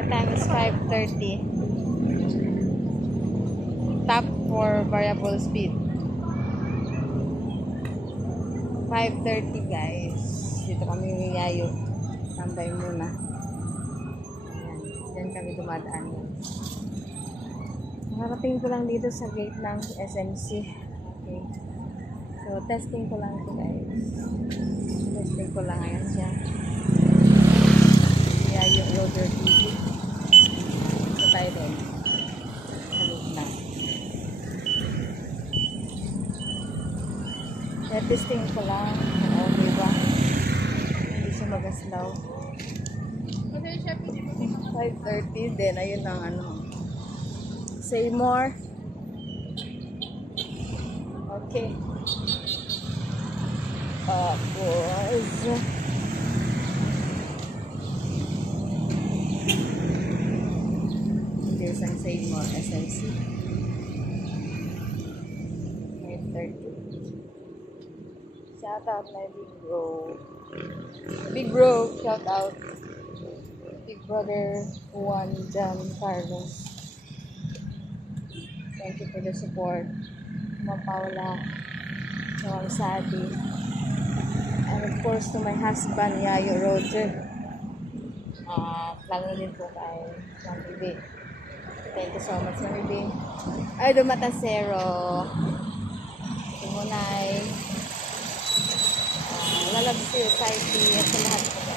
Our time is 5:30. Tap for variable speed. 5:30 guys. Dito kami niyayo. Tambay muna. Ayan. Diyan kami dumadaan. Nakarating ko lang dito sa gate ng SMC. Okay. So, testing ko lang ito guys. Testing ko lang. Ayan siya. Niyayo Roger TV. So, tayo doon. Halip na. Kaya testing ko lang. Okay ba? Hindi siya magaslaw. 5:30 din. Ayun ang ano. Say more. Okay. Boys. Here's ang say more SMC. 5:30. Shout out my big bro. Big bro, shout out. Big brother Juan Jan Carlos. Thank you for the support. Mama Paula, Mama Sadi, and of course to my husband, Yayo Roger. Lalo din po kay Mang Bibi. Thank you so much, Mang Bibi. Ay, Dumatasero. Tumunay. Lalabs Society at sa lahat po.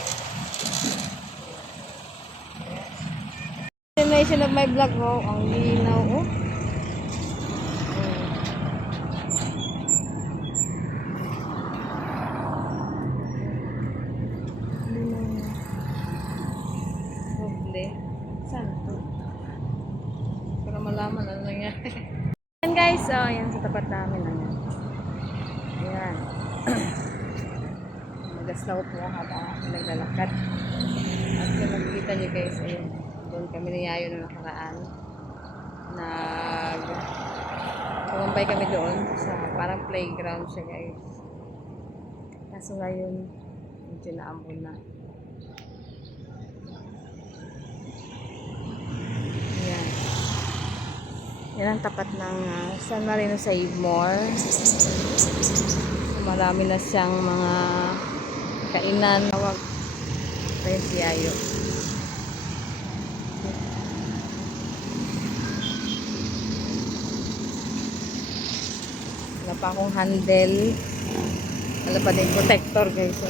Destination of my vlog ko, ang linaw oh. Santo. Para malaman ano nangyari. Ayan guys, ayan sa tapat namin. Ayan. Magaslaw po habang naglalakad. At kung nakikita nyo guys, ayun. Doon kami niyayo na nakaraan. Tumambay kami doon sa parang playground siya guys. Kaso ngayon, medyo naambon na. Yan ang tapat ng San Marino Save More. Marami na siyang mga kainan. Tawag Presiayo. Wala pa akong handle. Wala pa din protector guys.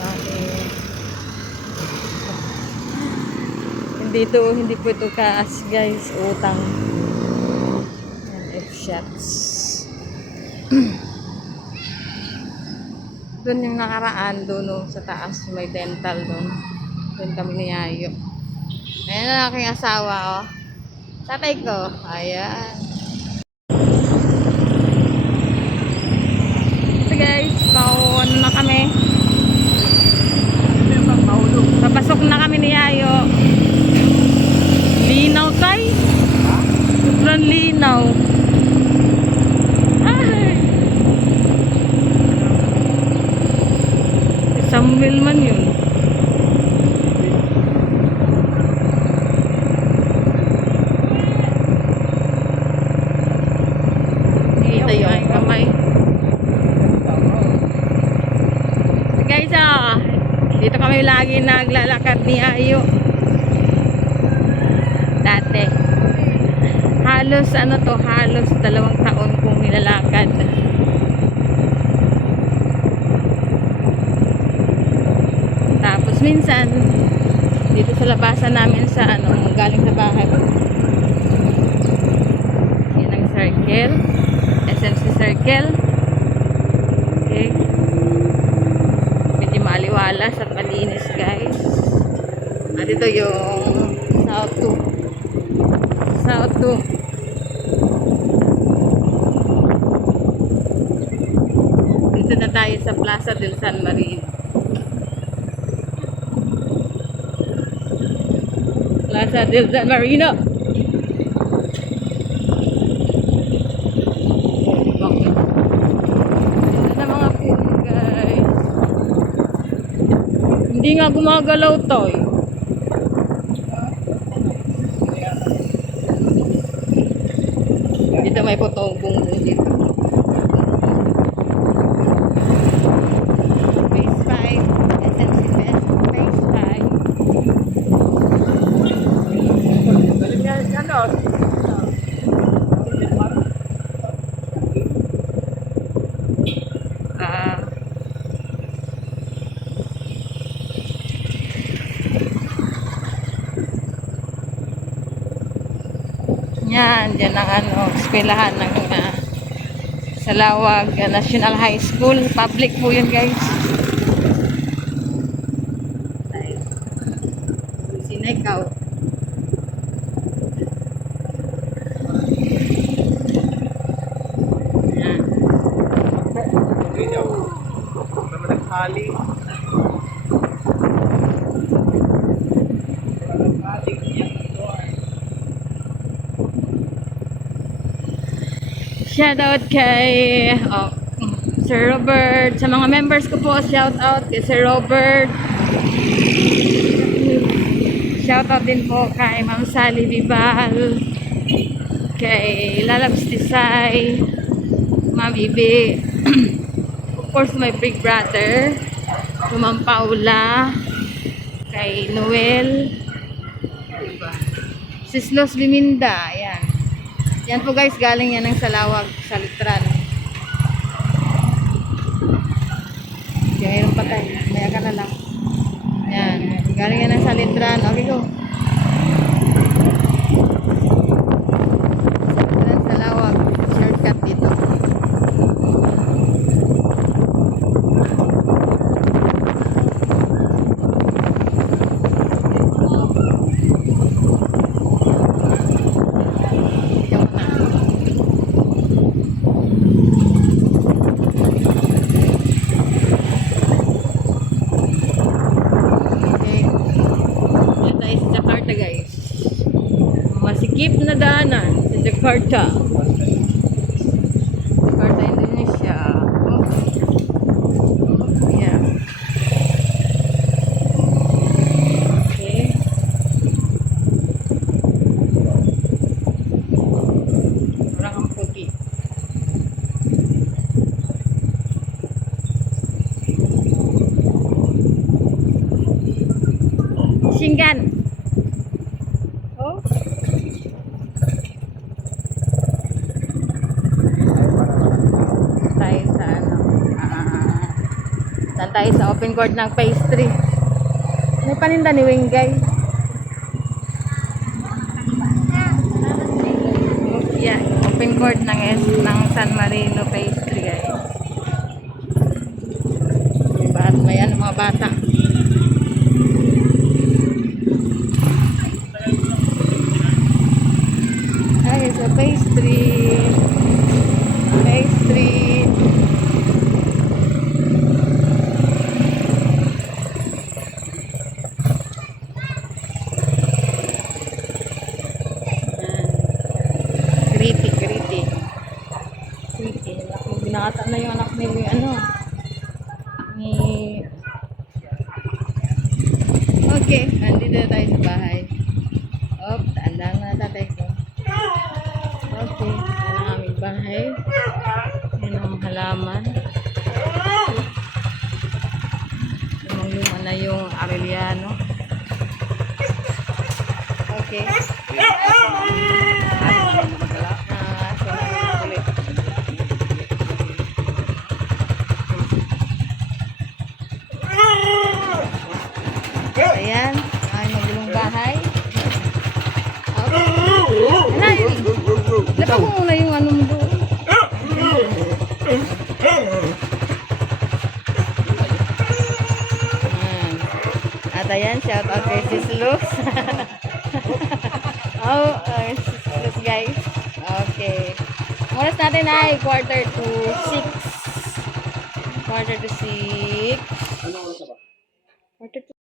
Hindi po ito cash guys. Utang. Shots. Doon yung nakaraan doon sa taas may dental doon. Doon kami niyayo. Ayan na aking asawa oh. Tatay ko. Ayan. So guys, ano na kami. Papasok na kami niyayo. Linaw tay. Sobrang linaw. Samuel man yun. Ito yung kamay. Guys, dito kami lagi naglalakad ni Ayo. Dati. Halos 2 taon kong nilalakad. Tapos minsan dito sa labasan namin sa galing sa bahay. Yan ang circle, SMC circle. Okay. Medyo maaliwalas at malinis guys. At ito yung South 2. Dito na tayo sa Plaza del San Marino. Plaza del San Marino. Ito na mga puno guys. Hindi nga gumagalaw to eh. may putong bungbong dito. Phase 5. SMC Phase 5. Galing nga yan, no? Ah. Yan, dyan ang eskwelahan ng Salawag National High School. Public po yun, guys. Sinekaw. Yan. Ilaw. Naman naghali. Shoutout kay Sir Robert. Sa mga members ko po, shoutout kay Sir Robert. Shoutout din po kay Ma'am Sally Vival, kay Lalabs Tisay, Ma'am Ibe, of course my big brother, to Ma'am Paula, kay Noel, Sis Los Biminda, yan. Yan po guys, galing yan ng Salawag sa Litran. Okay, mayroon pa tayo. Maya ka na lang. Yan. Galing yan ng Salitran. Okay, go. Salitran, Salawag. Shortcut dito. Masikip na daanan sa Jakarta. Jakarta, Indonesia. Oh. Yeah. Okay. Orang ang puti. Shingan. Oh. Tayo sa open court ng pastry. May paninda ni Wingay. Yeah, open court ng San Marino pastry, guys. Diba? At may mga bata. Ay, sa pastry. Binata na yung anak ni Okay, nandito na tayo sa bahay. Tandaan na tatay ko. Okay, yan ang aming bahay. Yan ang halaman. Lumang-luma na yung Arellano. Okay. Ayan, ay magulong bahay. Lapag mo muna yung ano mo doon. At ayan, shout out kay Sis Luz. Sis Luz guys. Okay. Oras natin ay 5:45. 5:45.